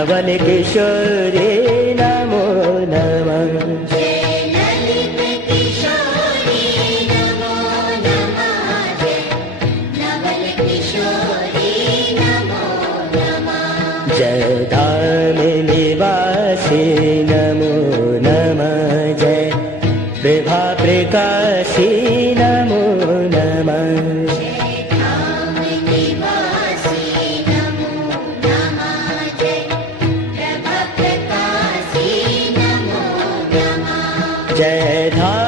नवल किशोरी नमो नमः। जय ललित किशोरी नमो नमः। जय नवल किशोरी नमो नमः। जय धाम निवासी नमो नमः। जय प्रभा प्रकाशी नमो नमः। जय धाम